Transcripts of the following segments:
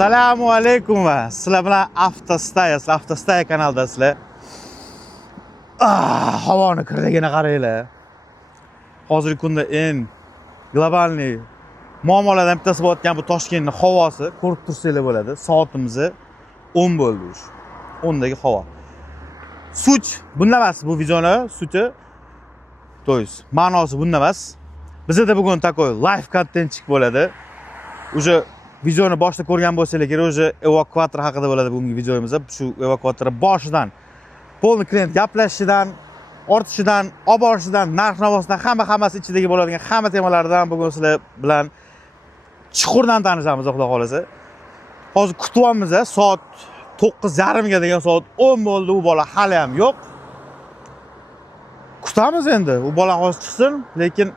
Assalomu alaykum va sizlar bilan Avtostaya kanaldasizlar. Havoni kirligini qaranglar. Hozirgi kunda eng globalniy muammolardan bittasi bo'layotgan bu Toshkentning havosi ko'rib tursanglar bo'ladi. Soatimizni 10 bo'ldi ush. 10 dagi havo. Sut bunda emas bu videoni suti. To есть ma'nosi bunda emas. Bizda bugun takoy live content bo'ladi. Uje videoni boshida ko'rgan bo'lsanglar kerak, uje evakuator haqida bo'ladi bugungi videomizda. Shu evakuator boshidan polni klient gaplashishidan, ortishidan, olib borishidan, narx-navosidan hammasi ichidagi bo'ladigan hamma temalardan bugun sizlar bilan chuqurdan tanishamiz, xudo xolasa. Hozir kutyapmiz, soat 9:30 ga degan soat 10 bo'ldi, u bola hali ham yo'q. Kutamiz endi, u bola hozir chiqsin, lekin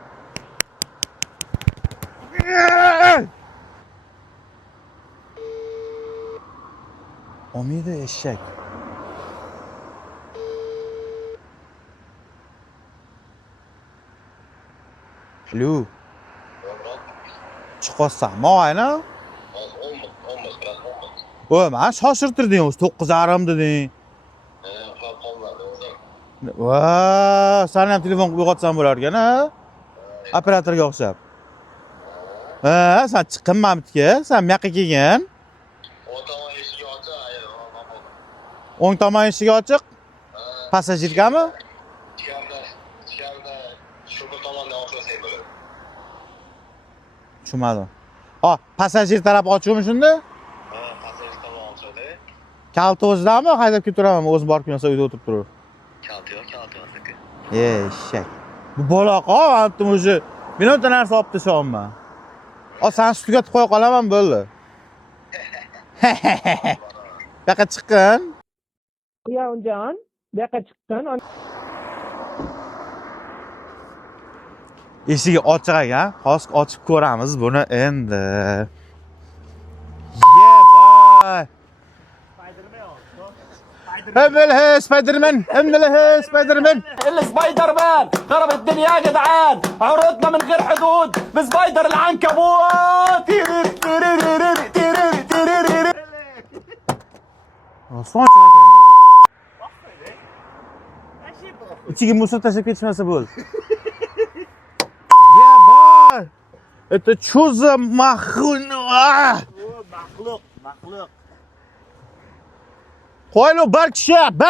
Omida eshak. Lu. Chiqosanmi, ayna? Voy, men shoshirtirding, 9:30 deding. Va, sen ham telefon qilib uyg'otsan bo'lar ekan, ha? Operatorga o'xshab. Sen chiqqanmanmi-ki? Sen bu yoqqa kelgin. O'ng tomon eshigi ochiq. Passajirkami? Ichkarida shu bir tomondan ochilsa bo'ladi. Tushunmadim. Passajir taraf ochuvmi shunda? Ha, passajir tomon ochadi. Kalti o'zidami? Haydab ketiramanmi? O'zim borib kelsa uyda o'tirib turib. Kalti aka. Eshak. Bu boloqa, mentim o'zi minutda narsa olib tashaman. Sen tugatib qo'ya qolaman bo'ldi. Bu yoqqa chiqqin. Yonjon, bu yoqqa chiqqin. Eshigi ochiq ekan. Hozir ochib ko'ramiz buni endi. Spider-Man. السبايدر مان خرب الدنيا يا جدعان، عروضنا من غير حدود بسبايدر العنكبوت. Son ekan. İçiga musor tashlab ketishmasa bo'ldi. Boy. Это что за Maxluq. Qo'ylu bir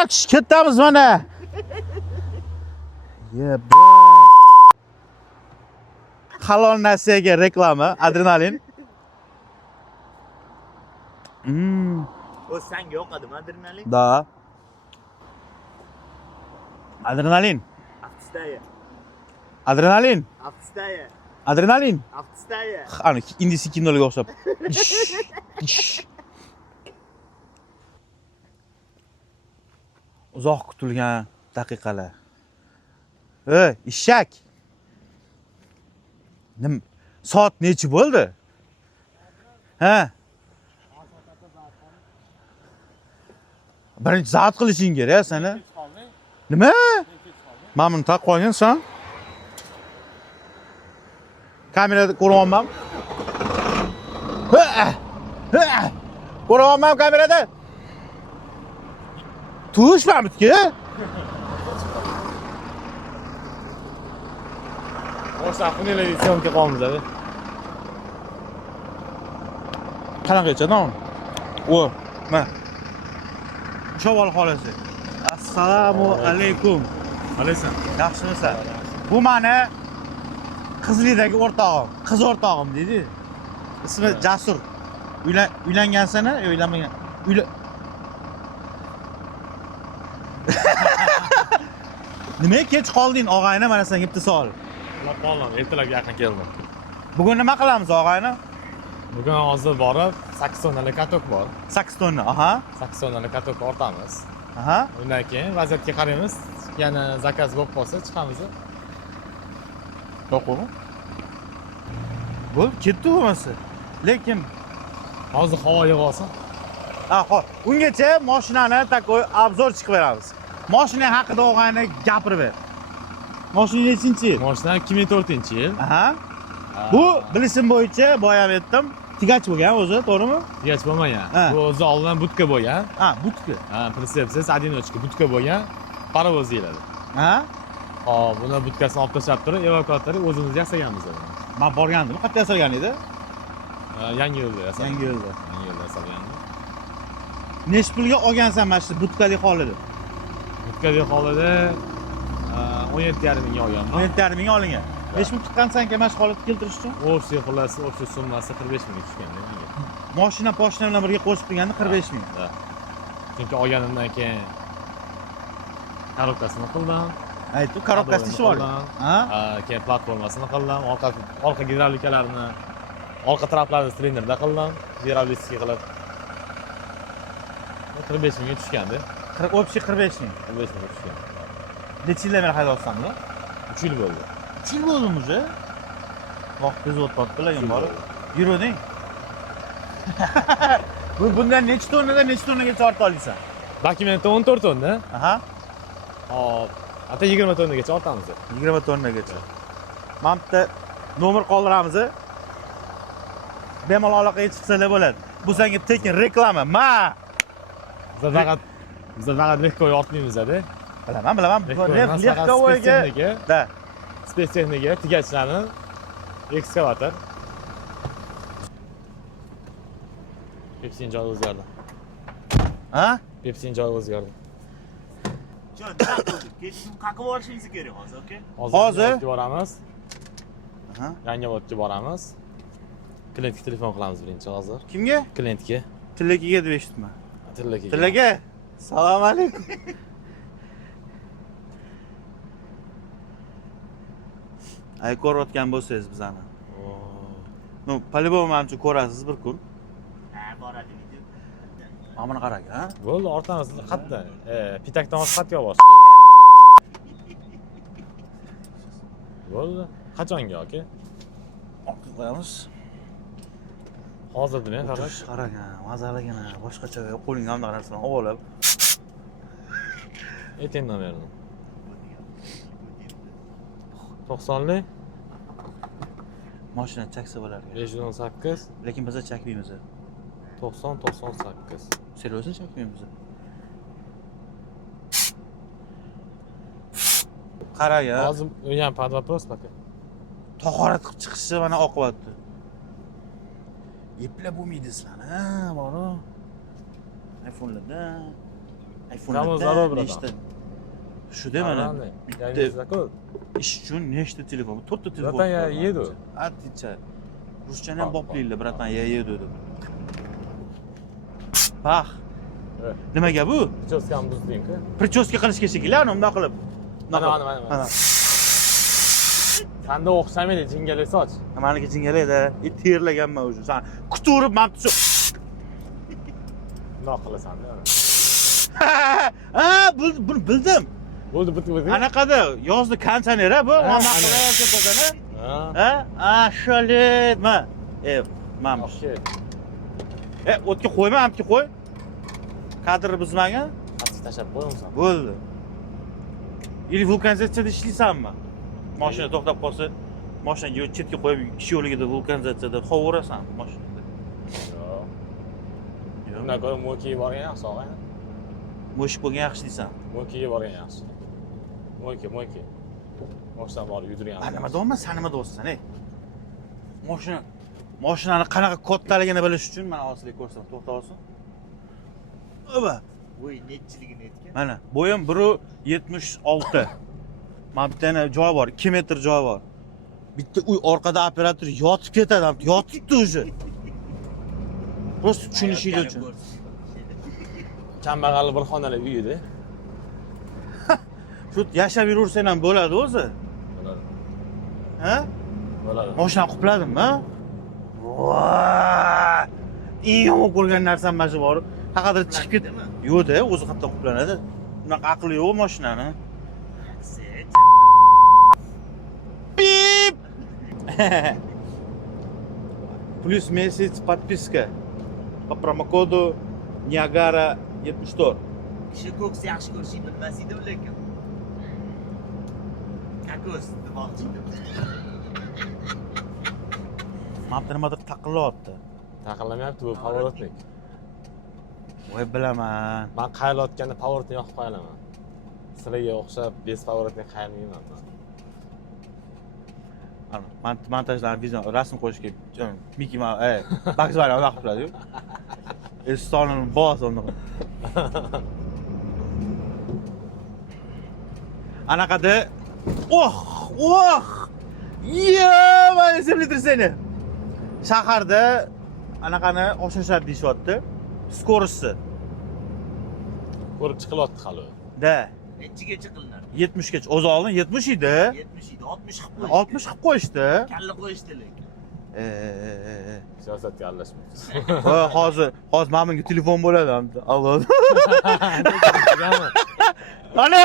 kishi ketamiz mana. Boy. Halol narsaga reklama, adrenalin. O senga yoqadimi adrenalin? Da. Adrenalin. Adrenalin. Ana indisi kinolarga o'xshab. Uzoq kutilgan daqiqalar. Eshak. Soat nechi bo'ldi? Ha? Birinchi zaat qilishing kerak seni. Nima? Men buni taqib qo'ygansan. Kamerada ko'ryapman. Ko'ryapman kamerada. Tushmamidki? O'sha xunelari syomka qolamiz abi. Qanaqacha-da? Mana. Shavol xolasi. Assalomu alaykum. Alaykum. Yaxshimisan? Bu meni Qizlidagi o'rtog'im, qiz o'rtog'im deydi. Ismi Jasur. Uylangansana, uylanmagan. Nimaga kech qolding, og'ayni? Mana senga bitta savol. Uxlab qoldim, ertalab yaqin keldim. Bugun nima qilamiz, og'ayni? Bugun hozir borib 8 tonnalik katok bor. 8 tonna, aha. 8 tonnalik katok ortamiz. Aha. Undan keyin vaziyatga qaraymiz. Yana zakaz bo'lib qolsa chiqamiz. To'qimi? Bo'lib ketdi bo'lmasa. Lekin hozir havo yig'olsin. Xo'p. Ungacha mashinani takoy obzor chiqib beramiz. Mashina haqida o'g'ayni gapirib ber. Mashina nechinchi yil? Mashina 2004-yil. Aha. Bu bilishim bo'yicha boya aytdim, Tigach bo'lgan o'zi, to'g'rimi? Hech bo'lmagan. Ha. Bu o'zi oldindan budka bo'lgan. Ha, butka. Ha, pritsepsiz, одиночка budka bo'lgan. Parovoz deyiladi. Ha? Hop, buni budkasini olib tashlab turib, evakuatorni o'zimiz yasaganmiz uni. Men borgandim, qayerda yasalgan edi? Yangi yo'lda yasalgan. Yangi yo'lda. Yangi yo'lda yasalgan. Nechi pulga olgansan mana shu butkali holida? Budkali holida 17,5 mingga olganman. 17,5 ming olingan. Nechi pul chiqqansan mana shu holatga keltirish uchun? Общий xulosa, общий summasi 45 mingga tushgan menga. Mashina poshna bilan birga qo'shib qilganda 45 ming. Ha. Chunki olganimdan keyin korobkasini qildim. Aytdi, korobkasi ishi bor. Ha? Keyin platformasini qildim. Orqa gidravlikalarini, orqa traplarini silinderda qildim. Gidravlitsiki qilib 45 mingga tushgandi. Общий 45 ming. 45 mingga tushgan. Necha yildan beri haydayapsan buni? 3 yil bo'ldi. 3 yil bo'ldimi o'zi? Vaqt tez o'tib bilagim bor. Yuruvding. Bundan necha tonnadan necha tonnagacha orta olasan? Dokumentda 14 tonna. Aha. Hop, ata 20 tonnagacha ortamiz. 20 tonnagacha. Mana bitta nomer qoldiramiz. Bemalol aloqaga chiqsanglar bo'ladi. Bu senga tekin reklama. Biz faqat lehko ortmaymiz-da. Bilaman. Lehkovoyga. Da. Spetsexnika, tigachlarni, ekskavator. Pepsining joyi o'zgardi. Ha? Pepsining joyi o'zgardi. Qaqib olishingiz kerak hozir, oke? Hozir? Yangiobodga boramiz. Aha. Yangiobodga boramiz. Klientga telefon qilamiz birinchi hozir. Kimga? Klientga. Tillakiga deb eshitdim. Tillakiga. Tillaga. Assalomu alaykum. Ay ko'rayotgan bo'lsangiz bizani. No, по-любому menimcha ko'rasiz bir kun. Ha, boradi video. Mana buni qarang, ha? Bo'ldi, ortamiz xatda. Pitakdan osh xat yo'q. Bo'ldi. Qachonga aka? Olib qo'yamiz. Hozir nima faqat? Qarang, ha, mazalagina, boshqacha qo'lingga ham narsalarni olib. Ayting nomerini. 90lik Mashina chaksa bo'lardi. 518 Lekin biz chakmaymiz. 90-98. Seryozni chakmaymiz. Qarang, ha. Hozir u ham под вопрос пока. Tahorat qilib chiqishi mana oqibati. Eplab bo'lmaydi sizlarni, ha, bor-ku. iPhone'larda. Kamo zarur brata. nechta? Shu-da mana. Bitta Ish uchun nechta telefon? 4 ta telefon. Bratan, я еду. Atticha. Ruschani ham boplaylar, bratan, я еду deb. Bax. Nima gap bu? Cho'skam buzding-ku. Prichoska qilishga shekilli, ana bunday qilib. Mana. Sanda o'xshamaydi, jingalak soch. Maniki jingalayda, terlaganman o'zi. Sen kuturib mamti shu. Bundoq qilasan-da. Ha, bildim. Bo'ldi, bitti. Anaqada yozda konditsioner bu, mana qilib Ha. Ha, shaletma. Mam. Okey. O'tga qo'yma, amtga qo'y. Kadr buzmagan. Pastga tashlab qo'yamsan. Bo'ldi. Или vulkanizatsiyada ishlaysanmi? Mashina to'xtab qolsa, mashinaga chetga qo'yib, ish yo'ligida vulkanizatsiyada qovurasan mashinada. Yo'q. Bundan ko'ra mo'kiga borgan yaxshi, og'a. Mo'shib bo'lgan yaxshi deysan. Mo'kiga borgan yaxshi. Mo'ki. Mo'shdan borib yurgan. Nima deyapman, sen nima deyapsan, ey? Mashinani qanaqa kattaligini bilish uchun mana hozirlik ko'rsam, to'xta olsin. Oba. Voy, nechiligini aytgan. Mana, bo'yim 1.76. Mana bitta joy bor, 2 metr joy bor. Bitta uy orqada operator yotib ketadi, yotibdi o'zi. Prosta tushunishinglar uchun. Kambag'al bir xonali uy edi. Shu yashab yurursan ham bo'ladi o'zi. Bo'ladi. Ha? Bo'ladi. Mashina qupladimmi, ha? Voy! Eng yomon ko'rgan narsam mana shu bor. Haqadir chiqib ketdimi? Yo'q-da, o'zi qattiq quplanadi. Bunaqa aqli yo'q mashinani. Pip! Плюс месяц подписка по промокоду Niagara 74. Kishi ko'ksi yaxshi ko'rishni bilmas edi lekin. Kakos demoqchi edim. Mana nimadir taqilyapti. Taqilmayapti bu pоворotnik. Voy bilaman. Men qaylayotganda pоворotni yoqib qo'yaman. Sizlarga o'xshab bez pоворotni qaymayman men. Ana, montajlar video rasm qo'yishga Mickey Mouse, Bugs Bunny unaqa qiladi-yu. Estonning boss unaqa. Anaqada men esimga seni. Shaharda anaqani oshirishadi deyapti. Skorosti. Ko'rib chiqilyapti hali. Da. Nechigacha qilinadi? 70 gacha. O'zi oldin 70 edi. 70 edi, 60 qilib qo'yishdi. 60 qilib qo'yishdi. Kalla qo'yishdi lekin. Siyosatga aralashmaymiz. Hozir mana bunga telefon bo'ladi hamda. Alloh. Ana,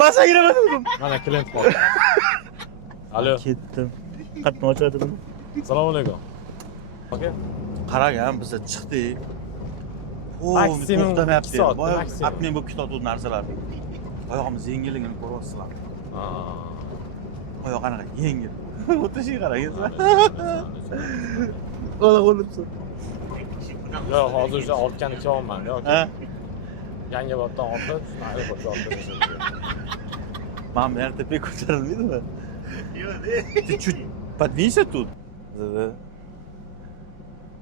Masa giramadim. Mana klient qoldi. Alo. Ketdim. Qatni ochadim. Assalomu alaykum. Aka. Qaragan, biz chiqdik. Maksimum 2 soat. Atmen bo'lib ketadi narsalar. Oyog'imiz yengilligini ko'ryapsizlar. Oyoq qanaqa yengil. O'tishiga qarangizlar. Qo'la qo'libsiz. Yo'q, hozir o'sha ortgani kelyapman, yo'q. Yangioboddan ortib, shunday qilib oldim. Mana bu yerda pek ko'tarilmaydimi? Yo'q, Ты чуть подвинься тут.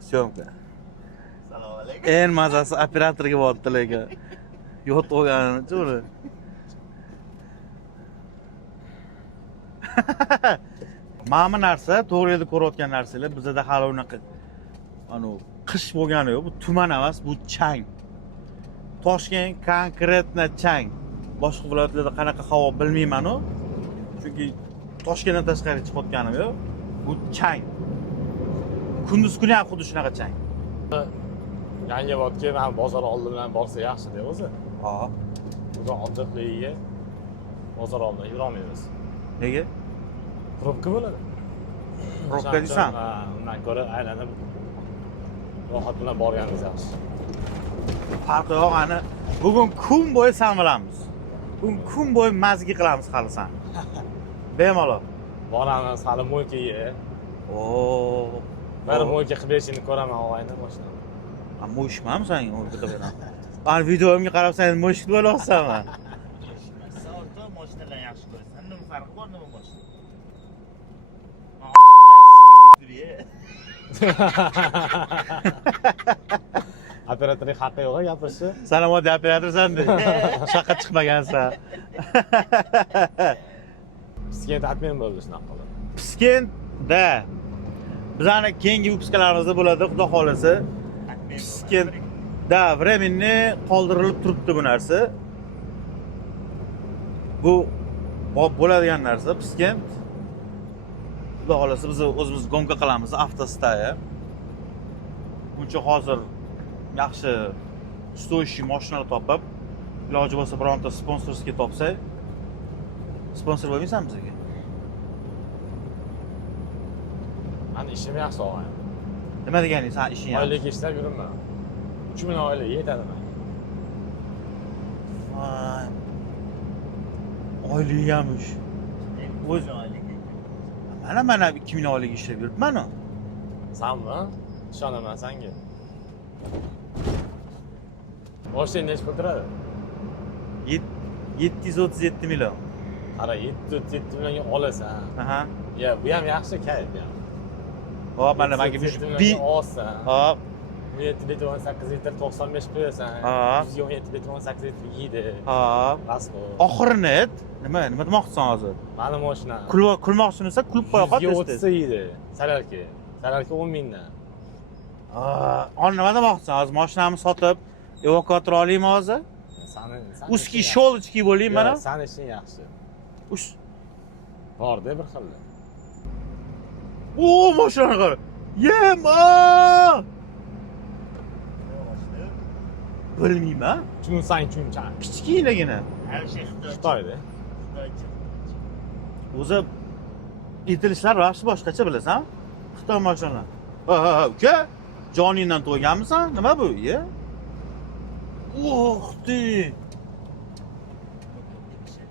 Syomka. Assalomu alaykum. En mazasi operatorga bordi lekin. Yot olganini to'g'ri. Mana bu narsa, to'g'ri edi ko'rayotgan narsalar bizda hali unaqa qish bo'lgani yo'q. Bu tuman emas, bu chang. Toshkent konkretna chang. Boshqa viloyatlarda qanaqa havo bilmayman-ku. Chunki Toshkentdan tashqari chiqayotganim yo'q. Bu chang. Kunduz kuni ham xuddi shunaqa chang. Yangiobodga men bozor oldi bilan borsa yaxshi-da o'zi. Ha. Bugun oddiqligiga bozor oldidan yura olmaymiz. Nega? Probka bo'ladi. Probka deysan? Ha, undan ko'ra aylanib rohat bilan borganimiz yaxshi. Farqi yo'q, ani bugun kun bo'yi san bilamiz. Bugun kun bo'yi mazgi qilamiz hali san. Bemalol. Boramiz hali mo'ykaga. Oo. Bir mo'yka qilib berishini ko'raman og'ayni boshdan. Ha, mo'shmami sen o'rtada beraman. Ani videomga qarab sen mo'shib bo'lyapsanmi? Savdo mashinalar yaxshi ko'rasan. Nima farqi bor nima mashina? Operatorning haqqi yo'q gapirishni. Sen ham oddiy operatorsan-da. Shaqqa chiqmagansan. Piskent atmen bo'ldi shunaqa qilib. Piskentda bizani keyingi выпускalarimizda bo'ladi, xudo xolasa. Piskentda временni qoldirilib turibdi bu narsa. Bu bo'ladigan narsa Piskent. Xudo xolasa biz o'zimiz gomka qilamiz avtostaya. Buncha hozir yaxshi stoyishli mashinalar topib, iloji bo'lsa bironta sponsorskiy topsak, sponsor bo'lmaysan bizga? Meni ishim yaxshi og'ay. Nima deganing, sen ishing yaxshi? Oylik ishlab yuribman. 3 million oylik yetadi menga. Voy. Oylik hammish. O'z oylik. Mana 2 million oylik ishlab yuribman-ku. Sanmi? Ishonaman senga. Mashina nech pul turadi? 737 million. Qara, 737 millionga olasan. Aha. Ya, bu ham yaxshi kayf ya. Hop, mana menga bi olsan. Hop. 17 litr 18 litr 95 qo'yasan. Ha. 117 litr 18 litr yeydi. Hop. Rasmo. Oxirini ayt. Nima demoqchisan hozir? Mani mashina. Kulmoqchimisa, kulib qo'ya qol tez. 130 yeydi. Salarki. Salarki 10 mingdan. Nima demoqchisan? Hozir mashinamni sotib, evakuator olaymi hozir? Sani Uski sholchki bo'laymi mana? Sani ishing yaxshi. Ush. Bor-da bir xilda. O, mashinani qara. Yema! Bilmayman. Tushunsang tushuncha. Kichkinagina. Har şey Xitoyda. Xitoycha. O'zi aytilishlari yaxshi boshqacha bilasan? Xitoy mashina. Ha, uka. Joningdan to'yganmisan? Nima bu? Ye? O'xti.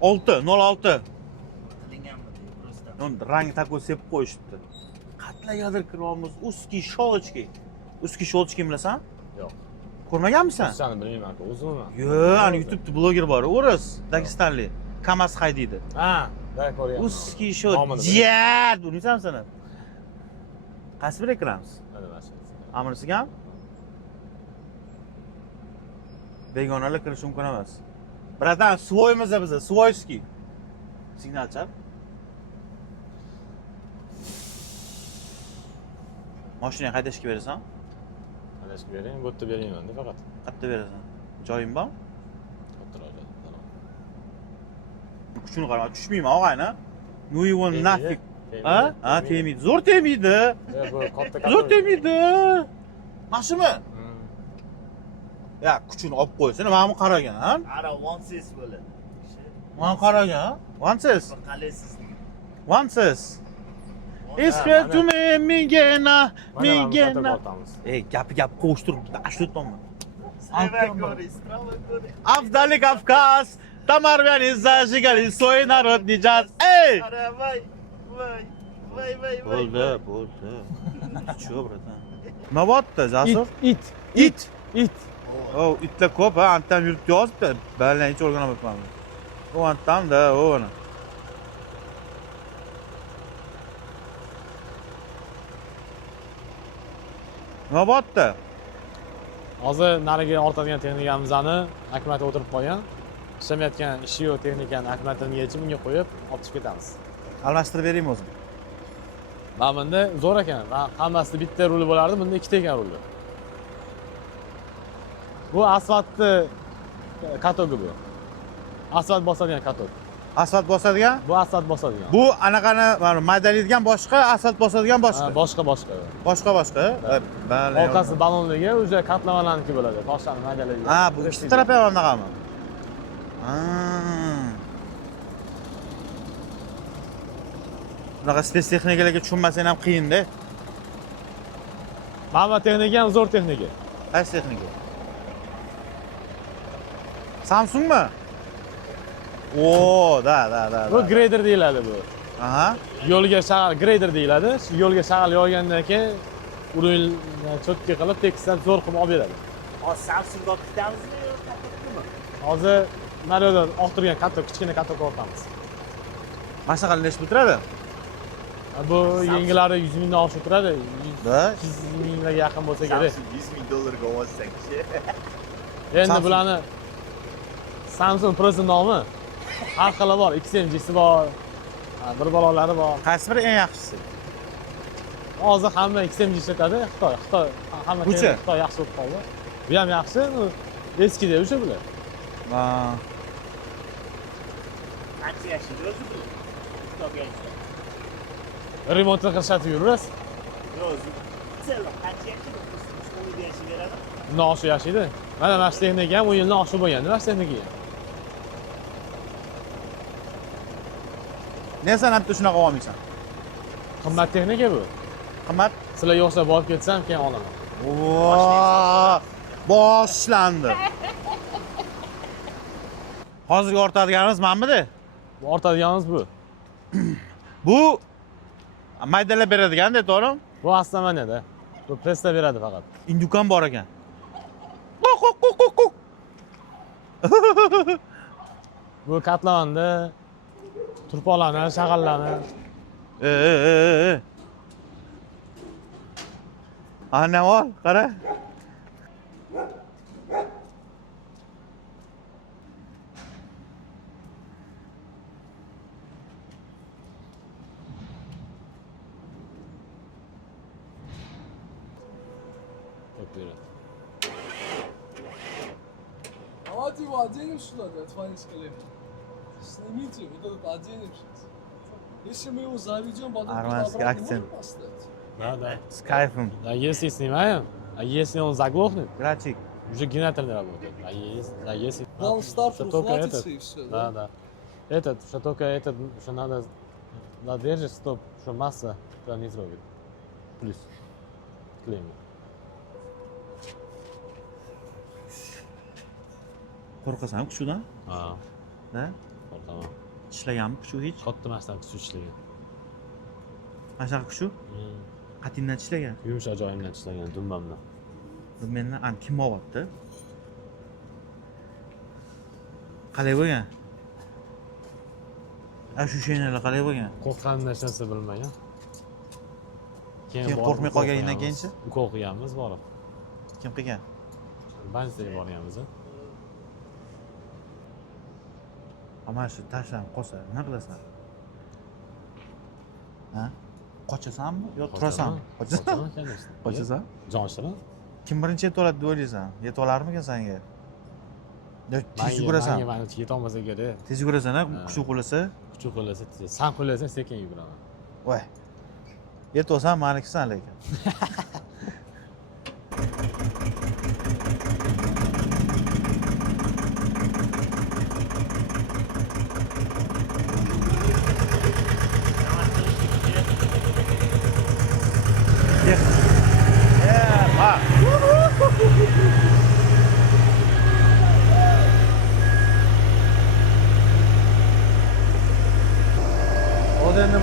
06. Qilinganmi deydi просто. Rang такой sepib qo'yishibdi. Qat qayerlargadir kiryapmiz. Узкий щелочки. Узкий щелочки bilasan? Yo'q. Ko'rmaganmisan? Ruschani bilmayman aka, o'zimmi? Yo'q, ani YouTube'da bloger bor, o'ris, Dagestanlik. Kamaz haydaydi. Ha, da ko'ryapman. Узкий щелочки. Nomini Jiyat, bilmaysanmi sen? Qaysi bir kiramiz? Mana mana shu. Amirsiga ham? Begonalar kirish mumkin emas. Bratan, svoymiz biz, svoyskiy. Signal chal. Mashinaga haydashga berasan? Adashib bering, bu yerda berayman-da faqat. Qayerda berasan? Joying bormi? O'tiradi. Kuchini qara, tushmayman og'ayni. No его нафиг. Tegmaydi. Ha? Ha, tegmaydi. Zo'r tegmaydi. Bu katta Zo'r tegmaydi. Mashina. Hmm. Ya, kuchini olib qo'ysin, menga qaragan, ha? Ara onesiz bo'ladi. Menga qaragan. Onesiz. Qalasiz. Onesiz. Ishe tume migena, migena. Ey, gap qo'shtirib, ashlatmayman. Слева гори, справа гори. Avdali Kavkaz, Tamarvani zajgali soy narodni jaz. Ey! Ara vay. Vay. Vay vay vay. Bo'ldi. Чё, bratan? Nima bo'pti, Jasur? It. O, itlar ko'p, ha, antam yurib yozibdi. Ballan hech o'rganmayapman. O antamda, o ana. Nima bo'pti? Hozir nariga ortadigan texnikamizani akmata o'tirib qolgan. Ishlamayotgan ishi yo'q texnikani akmatini yechib unga qo'yib olib chiqib ketamiz. Almashtirib beraymi o'zim? Mana bunda zo'r ekan. Hammasida bitta ruli bo'lardi, bunda ikkita ekan ruli. Bu asfaltni katogi bu. Asfalt bosadigan katok. Asfalt bosadigan? Bu asfalt bosadigan. Bu anaqani mana maydalaydigan boshqa, asfalt bosadigan boshqa. Boshqa. Boshqa. Balli. Orqasi balonligi o'sha qatlamalarniki bo'ladi. Toshlarni maydalaydigan. Ha, bu ikkita taraf ham anaqami? Ha. Bunaqa spes texnikalarga tushunmasang ham qiyin-da. Mana bu texnika ham zo'r texnika. Qaysi texnika? Samsungmi? O, da. Bu grader deyiladi bu. Aha. Yo'lga shag'al grader deyiladi. Shu yo'lga shag'al yoygandan keyin urilni cho'tka qilib tekislab zo'r qilib olib beradi. Hozir Samsung olib ketamizmi yo kattami? Hozir naryoqda oq turgan katta kichkina katta o'rtamiz. Mana shunaqa necha pul turadi? Bu yengilari 100 mingdan oshib turadi. Da. 100 minglarga yaqin bo'lsa kerak. $100,000 olsak-chi. Endi bularni Samsung Pro'si nomi har xili bor. XMG'si bor. Bir balolari bor. Qaysi biri eng yaxshisi? Hozir hamma XMG ishlatadi. Xitoy hamma Uchi? Xitoy yaxshi bo'lib qoldi. Bu ham yaxshi, eskida o'sha bular. Ha. Qancha yashaydi o'zi bu? Xitoyga. Remontni qilishadi yurasiz. O'zi. Qancha yashaydi? Usmonida yashayveradi. Undan oshiq yashaydi. Mana shu texnika ham 10 yildan oshiq bo'lgan, mana shu texnika. Nega sen ham shunaqa olmaysan? Qimmat texnika bu. Qimmat? Sizlar yo'qsa borib ketsam, keyin olaman. Oo! Boshlandi. Hozirgi ortadiganimiz menmidi? Bu ortadiganimiz bu. Bu maydalab beradigan-da, to'g'rimi? Bu aslamaniyada. Bu pressda beradi faqat. Indukan bor ekan. Bu katlamanda turpoqlarni, shag'allarni. Ana ol, qara. Давайте его оденем сюда, давайте Ваня с коллегой. Снимите вот этот, оденем сейчас. Если мы его заведем, потом Армянский туда обратно акцент. можем поставить? Да. С кайфом. А если снимаем, а если он заглохнет, Грачик. уже генератор не работает. А если... Главное, стартер что только ухватится этот, и все. Да. Что только этот, что надо задержать, стоп, что масса туда не трогает. Плюс. Клеймо. Qo'rqasan kuchidan? Ha, Ha? qo'rqaman. Ishlaganmi kuchi hech? Katta masdan kuch ishlagan. Mana shunaqa kuchi? Qatingdan tishlagan. Yumshoq joyimdan tishlagan dumbamdan. Bu mendan an kim olyapti? Qalay bo'lgan? Shu sheynalar qalay bo'lgan? Qo'rqqanimdan hech narsa bilmagan. Keyin borib qo'rqmay ukol qolganingdan qilganmiz. keyinchi? Ukol qilganmiz borib. Kim qilgan? Bansiga borganmiz. Mana shu tashlanib qolsa, nima qilasan? Ha? Qochasanmi yo turasanmi? Qochasan? Qochasan? Jonshirmi? Kim birinchi yetib oladi deb o'ylaysan? Yetib olarmikan senga? Yo, tez yugurasan. Manga yetolmasa kerak. Tez yugurasan, kuch qo'llasa, Kuch qo'llasa tez. San qo'llasang sekin yuguraman. voy. Yetib olsan, menikisan lekin.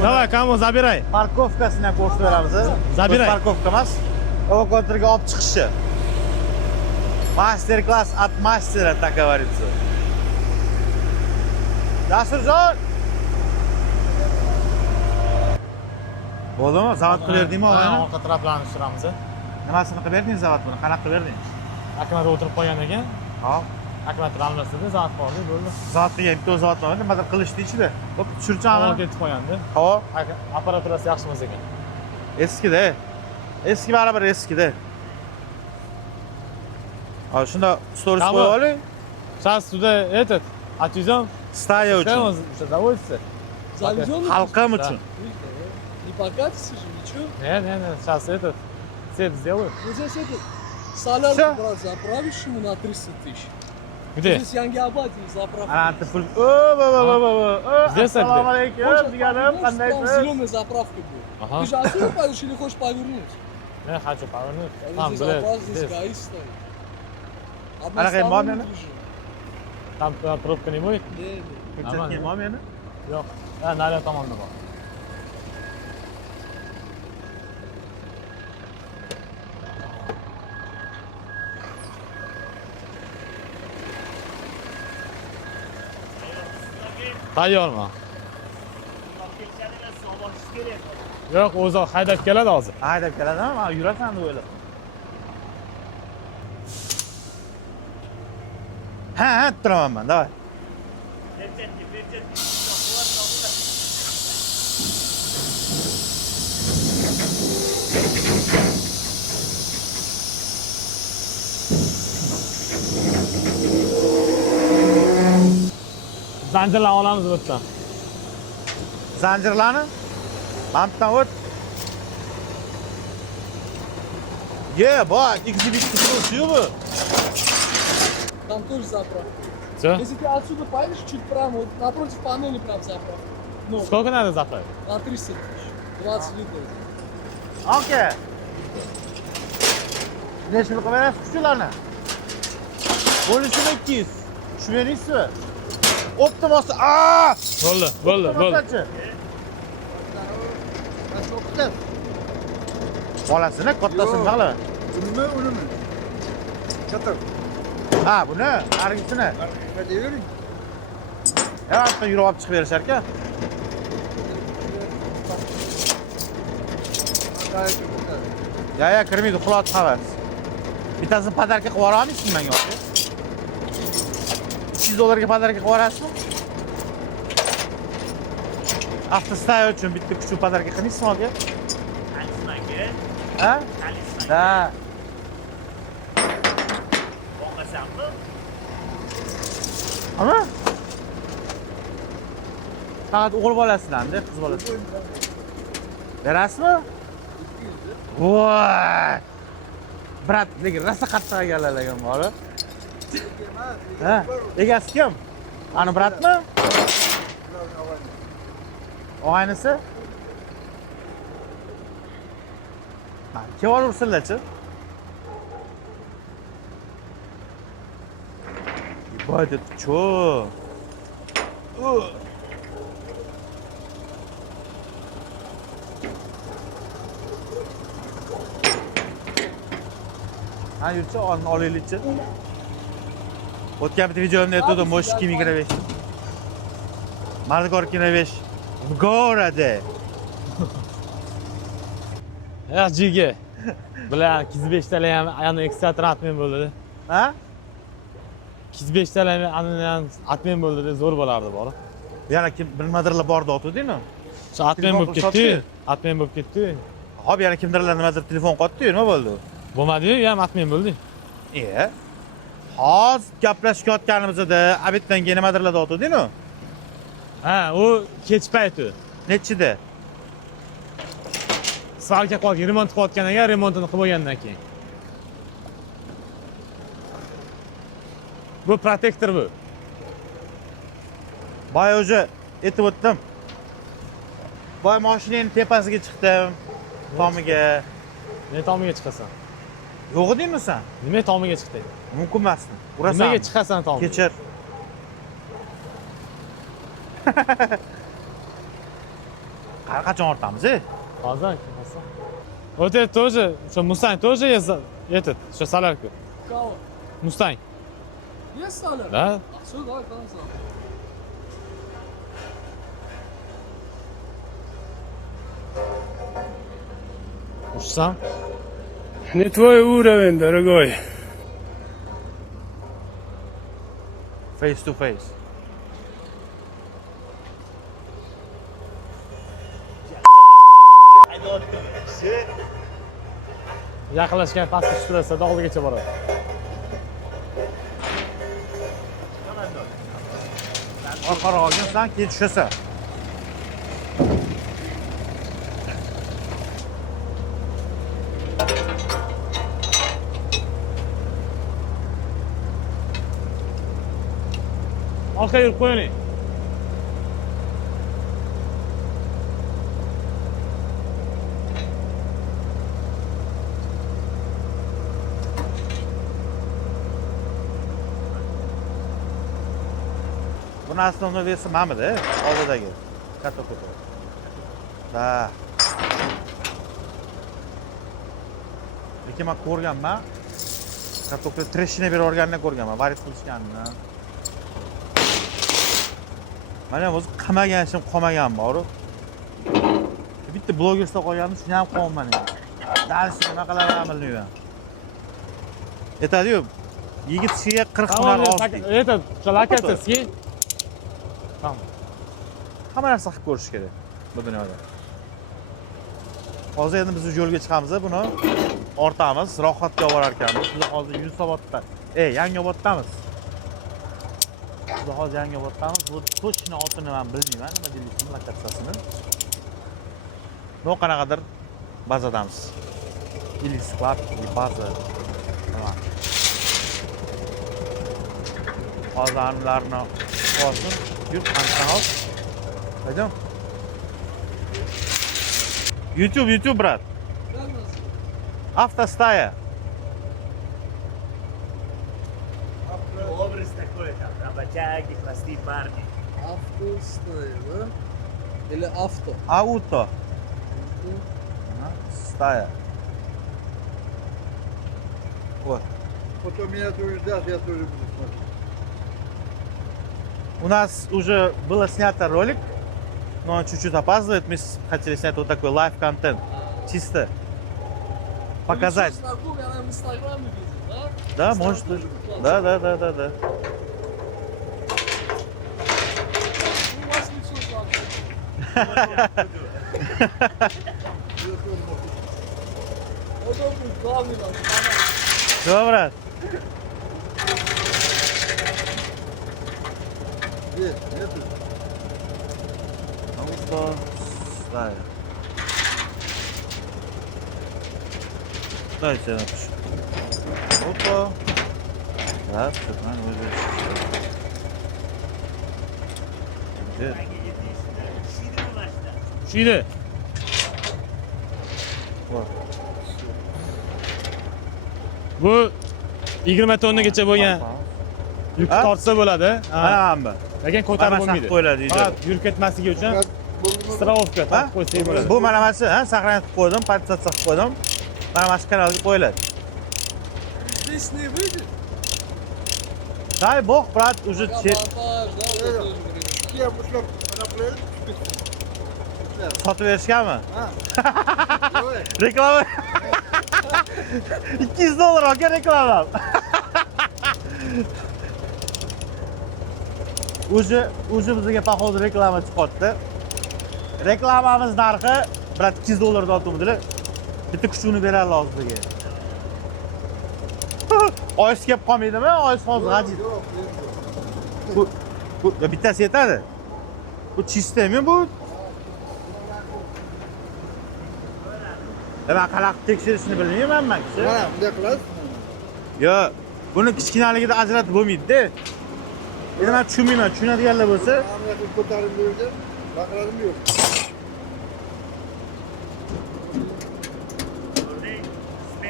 Давай, kamo забирай. Parkovkasini ham ko'rsatib beramiz. Zabiray. Parkovka emas. Evakuatorga olib chiqishi. Master-klass от мастера, так говорится. Jasurjon! Bo'ldimi? Zavod qilib berdingmi og'ayni? Orqa taraflarni tushiramiz. Nimasini qilib berding zavod buni? Qanaqa qilib berding? Akmat o'tirib qolgan ekan. Hop. Akmat ramlasida zavod qoldi, bo'ldi. Zavod qilgan bitta zavod bor, nimadir qilishdi ichida. Hop, Havo tushirchami? ketib qolgandi. Hop, Apparaturasi yaxshi emas ekan. eskida. Eski baribir eskida. Hop, shunda stories Tamam. qo'yib oling. Сейчас туда этот отвезем. Staya uchun. Заводится. Заведённый? Xalqim uchun. Не покатится же, ничего. Не, сейчас этот цвет сделаю. Вот здесь этот солярку, Всё? брат, заправишь ему на 300 тысяч. Где? Здесь Янгиабаде заправка. Ana pul. O, Здесь assalomu опять? alaykum, jigarim, Там qandaysiz? зеленая заправка будет. Ага. Ты же отсюда пойдешь или хочешь повернуть? Не хочу повернуть. А Там, здесь заправка, блядь, здесь здесь. ГАИ стоит. Anaqa ham bormi? Односторонний режим. Там пробка не будет? Не, не. Hujjatga bormi meni? Yo'q. Naryoq tomonda bor. Tayyormi? Tekshirishlar suv boshish kerak. Yo'q, o'zi haydab keladi hozir. Haydab keladimi? Men yurasan deb o'ylab. Ha, turaman men, davay. Zanjirlarni olamiz bu yerdan. Zanjirlarni bankdan o't. Ye, bak, ikisi bitti kuruşuyor bu. Там тоже заправка. Всё? Если ты отсюда поедешь чуть прямо, вот напротив панели прям заправка. Ну, Сколько надо заправить? на 300 тысяч. 20 litrов. Aka. Nechini qilib berasiz kuchularni? Bo'lishini 200. Tushib beringsizmi? Optimasi. Bo'ldi. Bolasini kattasini nima qilaman? Unimi. Katta. Ha, buni, harigisini. Nima deyavering? Hatto yurib olib chiqib berishar ekan. Ya, kirmaydi, quloq havas. Bittasini podarka qilib yuboramiz menga aka. $200 podarka qilib yuborasizmi? Avtostay uchun bitta kuchli podarka qilmaysizmi aka? Talismanga. Ha? Talismanga. Da. Boqasanmi? Ama? Faqat o'g'il bolasidan-da, qiz bolasi. Berasizmi? Voy! Brat, lekin rosa qattiq egallagan bor. Ha, egasi kim? Ani bratmi? Og'aynisi? Ha, kim olursinlar-chi? Boyda cho. Ha, yurchi, olaylikchi. O'tgan bitta videomda aytdim, moshki 25. Mardikor 25. В городе. Jigi. Bilan 25 talar ham ana ekstra atmen bo'ldi. Ha? 25 talar ana atmen bo'ldi, zo'r bo'lardi bor. Yana kim nimadirlar bordi otdingmi? Shu atmen bo'lib ketdi. Atmen bo'lib ketdi. Hop, yana kimdirlar nimadir telefon qotdi-yu, nima bo'ldi? Bo'lmadi-yu, ham atmen bo'ldi. Hozir gaplashayotganimizda abitdan keyin nimadirlar otdingmi? Ha, u kech payti. Nechida? Salga qolib, remont qilayotgandan keyin, remontini qilib bo'lgandan keyin. Bu protektor bu. Boya уже aytib o'tdim. Boya mashinaning tepasiga chiqdim, tomiga. Men tomiga chiqasan. Yo'q edingmi sen? Nima tomiga chiqdi? Mumkin emas. Urasan. Nimaga chiqasan tomiga? Kechir. Qachon ortamiz, Hozir chiqasan. Вот это тоже, что Mustang тоже есть этот, что солярка. Кого? Mustang. Есть соляр? Да? Все, давай, там сам. Уж сам. Не твой уровень, дорогой. Face to face. Yaqinlashgan pastga tushirsa, oldigacha boradi. Orqaroq olgansan, keyin tushasan. Orqaga yurib qo'ying. Buni основной vesi mamida, oldidagi. Katta ko'p. Da. Lekin men ko'rganman. Kartokni treshina berib o'rganini ko'rganman, varit qilishganini. Mana o'zi qamagan ishim qolmagan bor-ku. Bitta blogerda qolganmiz, shuni ham qolman endi. Darsi nima qilaman bilmayman. Aytadi-yu, yigit kishiga 40 hunar ozdi. Этот, локацияский. Tamam. Hamma narsa qilib ko'rish kerak bu dunyoda. Hozir endi biz yo'lga chiqamiz, buni ortamiz, rohatga borar ekanmiz. Biz hozir Yunusobodda, Yangiobodamiz. Biz hozir Yangiobodamiz. Bu точно otini men bilmayman, nima deyilishini, lokatsiyasini. No qanaqadir bazadamiz. Или склад, или baza. Nima? Hozirlarni olsin. Yurt qanchalar? Пойдем. YouTube, брат. Автостая. Образ такой там, работяги, простые парни. Автостая, да? Или авто? Ауто. Стая. Вот. Потом меня тоже ждать, я тоже буду смотреть. У нас уже было снято ролик, но он чуть-чуть опаздывает. Мы хотели снять вот такой лайв-контент. Чисто показать. Я на Инстаграме видел, да? Да, может быть. Да. Ну, у вас ничего сладкого. Это будет главный наш канал. Все, брат. Здесь, нету? Ауто. Стая. Дайте я напишу. Ауто. Да, все правильно выглядит. Где? Shuydi. Вот. Bu 20 tonnagacha bo'lgan yuk Ha? tortsa bo'ladi. Hamma. Lekin ko'tarib Mana bo'lmaydi. shu qo'yiladi uyda. Faqat yurib ketmasligi uchun strahovka Ha? taqib qo'ysak bo'ladi. Bu mana shu, ha, saqlanib qo'ydim, podstatsiya qilib qo'ydim. Mana shu kanalga qo'yiladi. Здесь не выйдет. Дай бог, брат, уже Montaj, да, вот это тоже время. Я пошел на sotib berishganmi? Ha. Reklama. $200 aka reklamam. O'zi bizga походу reklama chiqyapti. Reklamamiz narxi brat $200 sotyaptilar. Bitta kuchugini berarlar hozir bizga. Oyis kelib qolmaydimi? Oyis hozir g'ajit. Bu bittasi yetadi. Bu chistami bu? Ben qanaqa tekshirishni bilmayman men kishi. Mana bunday qilasiz. Yo, buni kichkinaligida ajratib bo'lmaydi-da. Endi men tushunmayman, tushunadiganlar bo'lsa, Mana bu ko'tarib berdi. Baqiradim yo'q.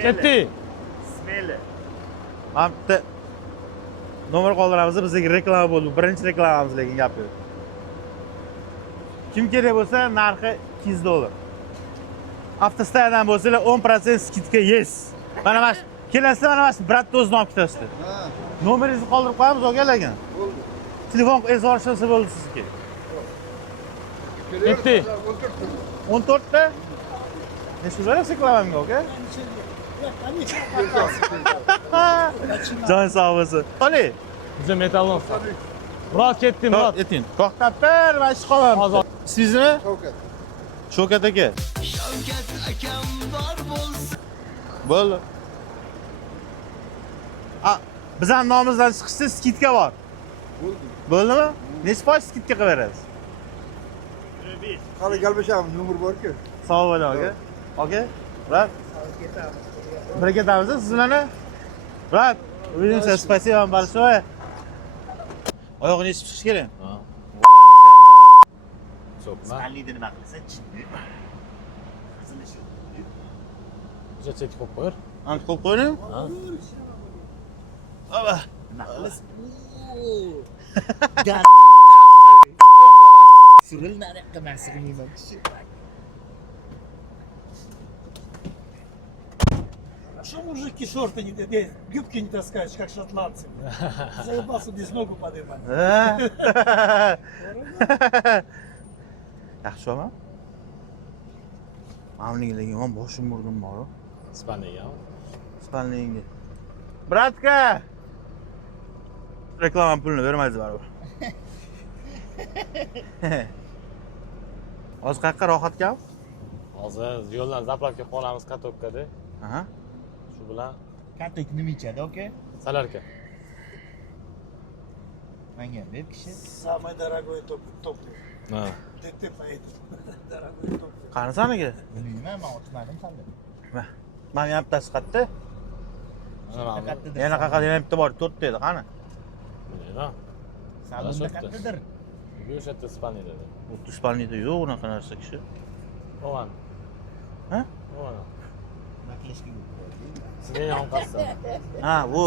Ketdi. Smelli. mana bitta nomer qoldiramiz, bizga reklama bo'ldi. Birinchi reklamamiz lekin gap yo'q. Kim kerak bo'lsa, narxi $200. Avtostadan bo'lsalar 10% skidka yes. Mana mana kelasizlar, mana mana bratni o'zini olib ketasizlar. Ha, Nomeringizni qoldirib qo'yamiz, aka lekin. bo'ldi. Telefon ezorishsa bo'ldi sizga. Ketdi. 14 ta. Necha berasiz reklamamga, aka? Jon sog' bo'lsin. Qani? Biza metallon. Murod ketdi, Murod. Eting. To'xtab tur, men ish qolaman. Hozir. Ismingizni? Shavkat. Shavkat aka. Bo'ldi. Bizning nomimizdan chiqishsa skidka bor. Bo'ldi. Bo'ldimi? Necha foiz skidka qilib berasiz? Hali galbasham nomer bor-ku. Sog' bo'ling aka. Aka, brat. Birga ketamiz siz bilan. Brat, увидимся, спасибо вам большое. Oyog'ini yechib chiqish kerak. So'pma. Spanliyda nima qilsa chinni. Qizil ish yo'q. Biza chetga qo'yib qo'yar. Ant qo'yib qo'ying. Ha. Aba. Nima qilasiz? Suril nariyoqqa men sig'mayman kishi. Что мужики шорты юбки не таскаешь, как шотландцы? Заебался без ногу подымать. Yaxshi bo'lma. Mamnunligim yomon boshim urdim bor. Ispaniyaga. Spanlingga. Bratka. Reklama pulini bermaysiz baribir. Hozir qayerga rohatgan? Hozir yo'ldan zapravka qolamiz katokada. Aha. Shu bilan Katok nima ichadi, aka? salarka. Menga deb kishi. Самое дорогое топливо. Ha. ДТ поедет. Дорогое топливо. Qani saniga? Bilmayman, men o'tmadim hali. Mana ham bittasi qayerda? Qayerdadir. Yana qayerda yana bitta bor, 4 ta edi, qani? Nima? Salonda qayerdadir. Bu o'sha yerda Ispaniyada. O'ttiz Ispaniyada yo'q unaqa narsa kishi. O'g'an. Ha? O'g'an. Maklashga Sizga ham qasam. Ha, bu.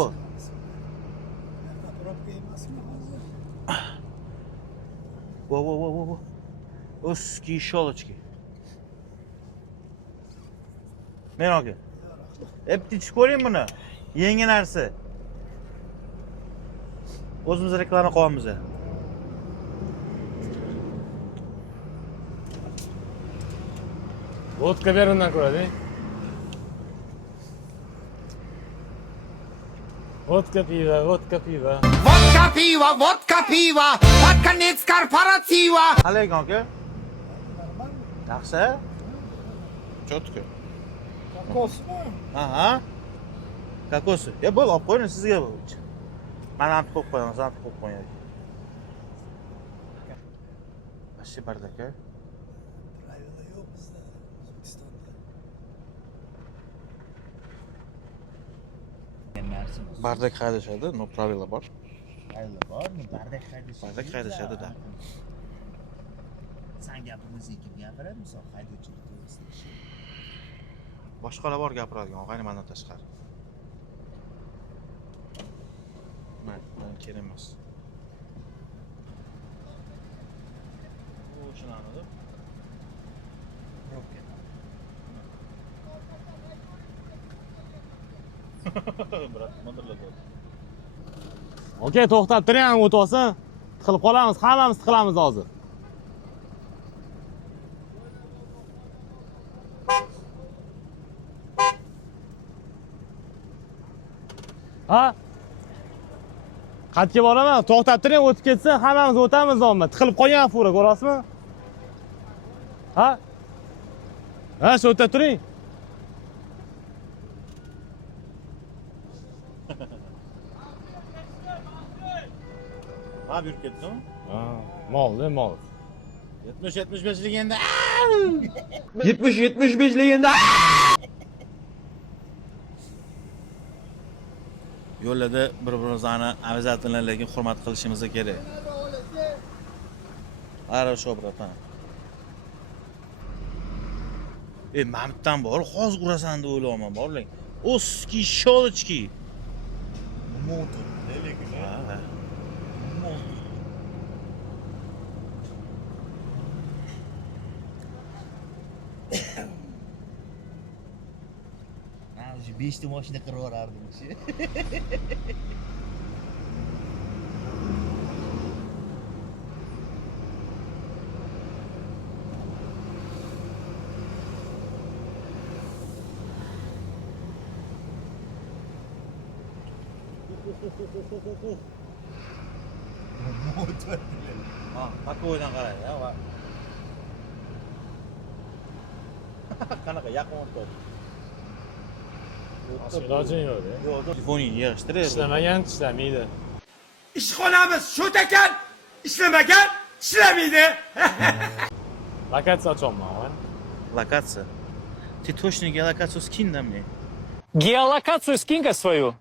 Пробка emasmi hozir? Во. Узкие щелочки. Men aka. Bitta ko'ring buni. Yangi narsa. O'zimiz reklama qilyapmiz. Vodka ber undan ko'ra-da. Vodka piva. Vodka piva, под конец корпоратива. Qalay aka? Yaxshi? Chotko. Kokosmi? Aha. Kokos. Ya bo'l, olib qo'ying sizga. Mana ham qo'yib qo'yamiz, ham qo'yib qo'ying. Вообще bardak a. Правила yo'q bizda O'zbekistonda. Bardak haydashadi, no pravila bor. Qayerda bor? Bardak haydashadi. Bardak haydashadi-da. Sen gapimizni kim gapiradi? Misol haydovchilik to'g'risida ish. Boshqalar bor gapiradigan, og'ayni mendan tashqari. Men kerak emas. Bu shunaqada. Okey, to'xtab turing, ham o'tib olsin. Tiqilib qolamiz, hammamiz tiqilamiz hozir. Ha? Qayerga boraman? To'xtab turing, o'tib ketsa, hammamiz o'tamiz omma. Tiqilib qolgan fura, ko'rasizmi? Ha? Ha, shu o'tib turing. Ha, yurib ketdimi? Ha, mol. 70-75 ligenda. 70-75 ligenda. Yo'llarda bir-birimizni обязательно lekin hurmat qilishimiz kerak. Хорошо, bratan. Mamtdan bor, hozir urasan deb o'ylayman, borlang. Oski, sholочки. Motor, lekin. Ha. Shu 5 ta mashina qirib yuborardim kishi. Ha, takoydan qaraydi, ha. Qanaqa yaqin o'tdi. Ilojing yo'q. Yo'q, telefoningni yig'ishtirib. Ishlamagan, ishlamaydi. Ishxonamiz sho't ekan, ishlamagan, ishlamaydi. Lokatsiya ocholmayman. Lokatsiya. Ты точно геолокацию скинь на мне? Геолокацию скинь-ка свою.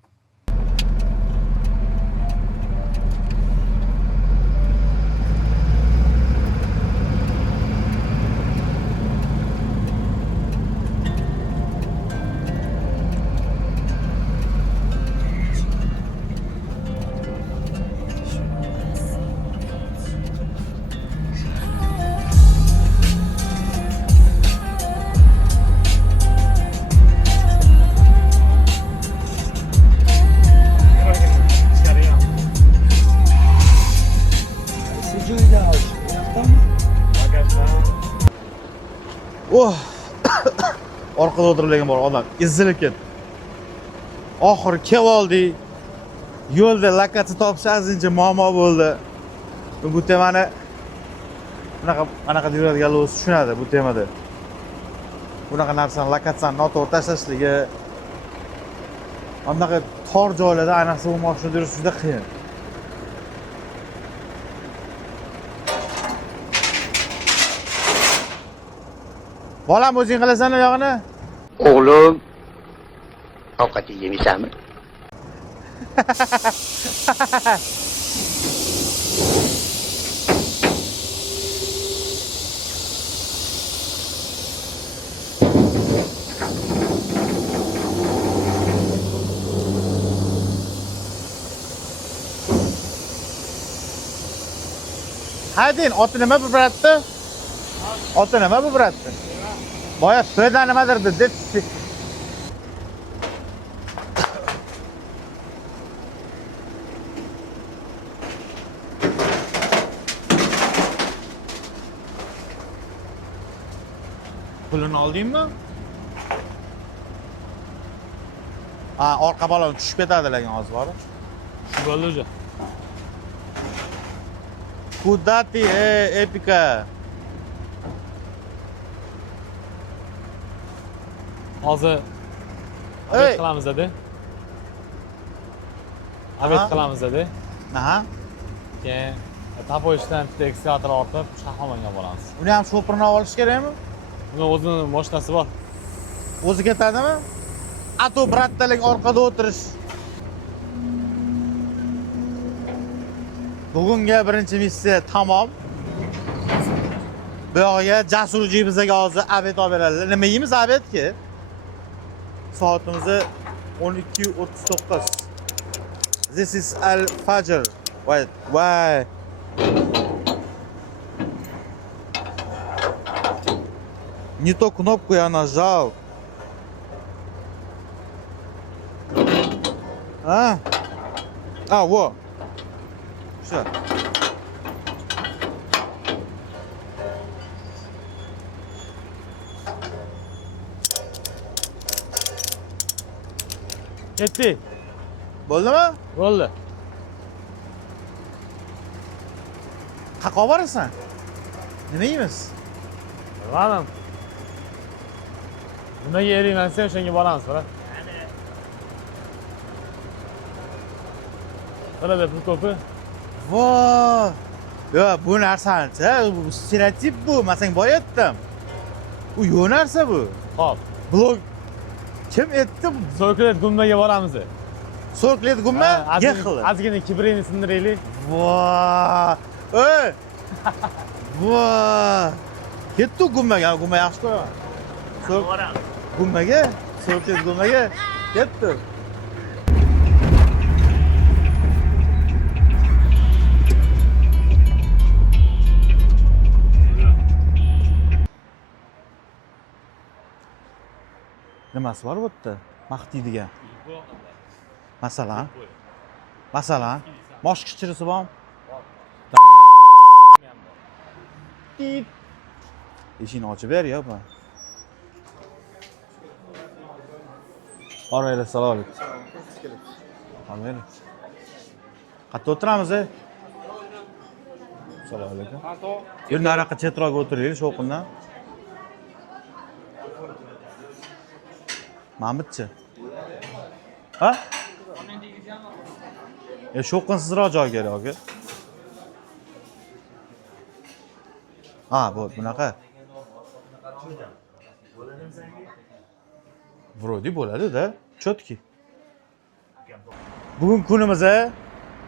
Oh! Orqada o'tirib bor odam ezilib ketdi. Oxiri kelib oldik. Yo'lda lokatsiya topish azincha muammo bo'ldi. Bu temani qanaqa yuradigan bo'lsa tushunadi bu temada. Bunaqa narsani lokatsiyani noto'g'ri tashlashligi, anaqa tor joylarda ayniqsa bu mashinada yurish juda qiyin. Bolam, o'zing qilasan oyog'ini? O'g'lim, ovqat yemaysanmi? Haydin, oti nima biratdi? Oti nima biratdi? Boya to'yda nimadir deb. Pulini oldingmi? Ha, orqa balon tushib ketadi lekin hozir bor. Shu bo'ldi o'zi. Kуда ты, Эпика? Hozir abed qilamiz dedi. Abed qilamiz dedi. Aha. Keyin tapoyishdan bitta ekskavator ortib Shahromonga boramiz. Uni ham sho'pirini olish kerakmi? Uni o'zining mashinasi bor. O'zi ketadimi? Ato brattalik orqada o'tirish. Bugungi birinchi missiya tamom. Bu yoqqa Jasurji bizga hozir abed olib beradilar. Nima yeymiz abedki? Soatimiz 12:39. This is Al Fajr. Wait, why? Не ту кнопку я нажал. Ha? Ha, vo. Shu. Ketdi. Bo'ldimi? Bo'ldi. Qayerga borasan? Nima yeymiz? Bilmadim. Nimaga eriyman sen o'shanga boramiz, bora. Qiladi pul ko'pi. Vo! Yo, bu narsani-chi, bu stereotip bu. Men senga boyatdim. U yo'q narsa bu. Xo'p. Blog kim aytdi? So'klet gumbaga boramiz. So'klet gumma? Yexil. Ozgina kibrini sindiraylik. Vo! Ey! Vo! Ketdi gummaga, gumma yaxshi ko'raman. Gummaga, so'klet gummaga ketdi. Nimasi bor bu yerda? Mahdi degan. Masalan. Masalan, mosh kichirisi bormi? Tip. Eshikni ochib ber, yo, bu. Oraylar, assalomu alaykum. Amin. Qayerda o'tiramiz? Assalomu alaykum. Yur, nariyoqqa chetroqqa o'tiraylik, shovqindan. Mahmudchi. Ha? Shovqinsizroq joy kerak, aka. Ha, bo'ldi, bunaqa. Vrodi bo'ladi-da, chotki. Bugun kunimiz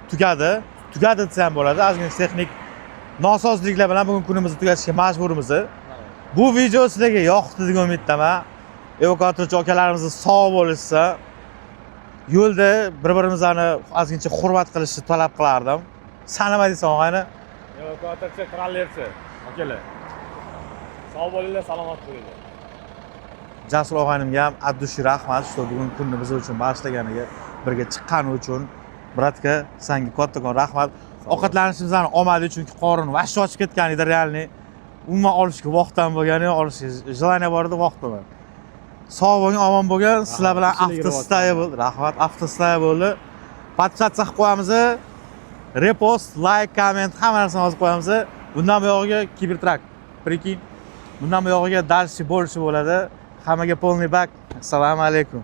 tugadi. Tugadi desam bo'ladi. Ozgina texnik nosozliklar bilan bugun kunimizni tugatishga majburmiz. Bu video sizlarga yoqdi degan umiddaman. Evakuatorchi akalarimiz sog' bo'lishsa, yo'lda bir-birimizni ozgincha hurmat qilishni talab qilardim. San nima deysan, og'ayni? Evakuatorchi qirollerchi, akalar. Sog' bo'linglar, salomat bo'linglar. Jasur og'aynimga ham addushi rahmat, shu bugun kunni biz uchun bag'ishlaganiga, birga chiqqani uchun. Bratga, senga kattakon rahmat. Ovqatlanishimizni olmadik chunki qorin vash ochib ketgan edi, realni. Umuman olishga vaqtim bo'lgani, olishga jelaniya bor edi, vaqt bo'lmadi. Sog' bo'ling, omon bo'lgan. Sizlar bilan avtostay bo'ldi. Rahmat, avtostay bo'ldi. Podpisatsiya qilib qo'yamiz. Repost, like, komment hamma narsani yozib qo'yamiz. Bundan buyog'iga Cybertruck. Прикинь. Bundan buyog'iga dalshi bo'lishi bo'ladi. Hammaga полный bak. Assalomu alaykum.